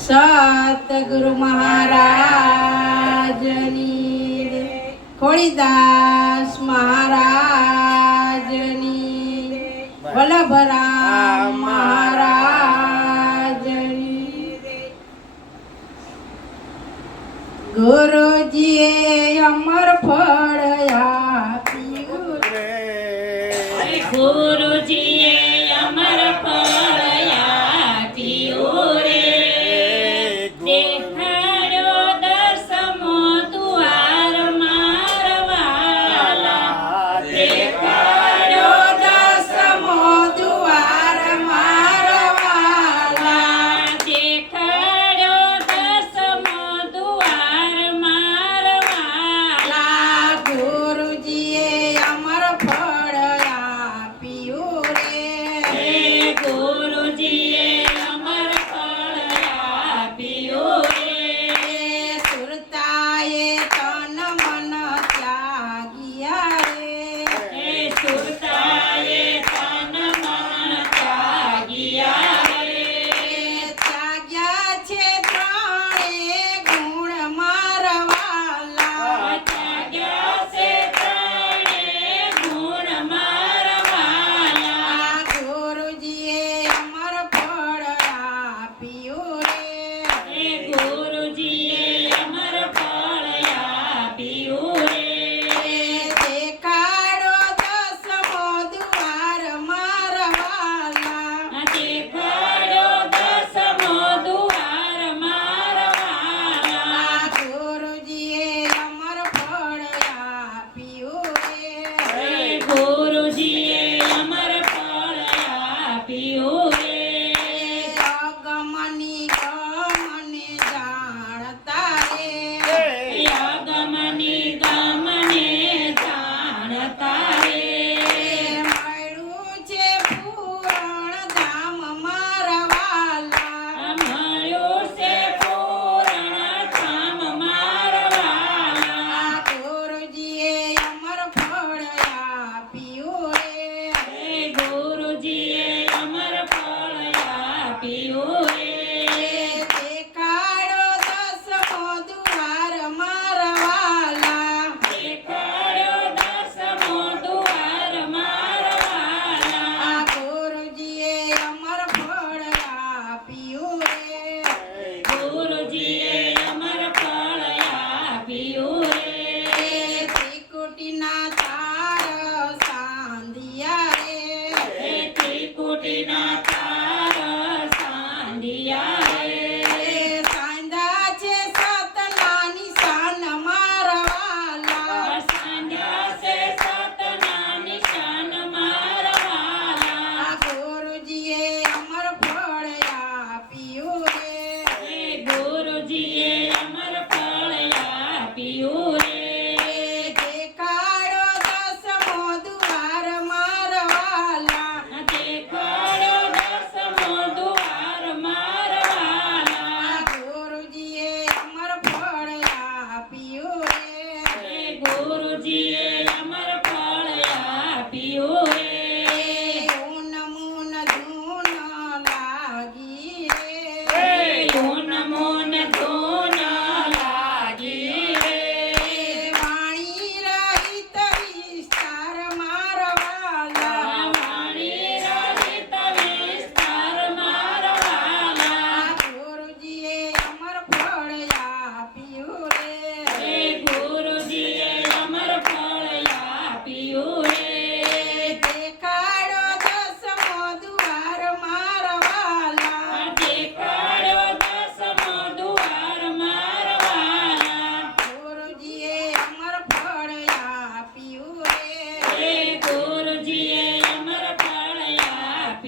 સતગુરુ મહારાજની ખોડીદાસ મહારાજની વલ્લભરામ મહારાજની ગુરુજીએ અમર ફળ આપ્યું ગુરુજી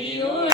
Be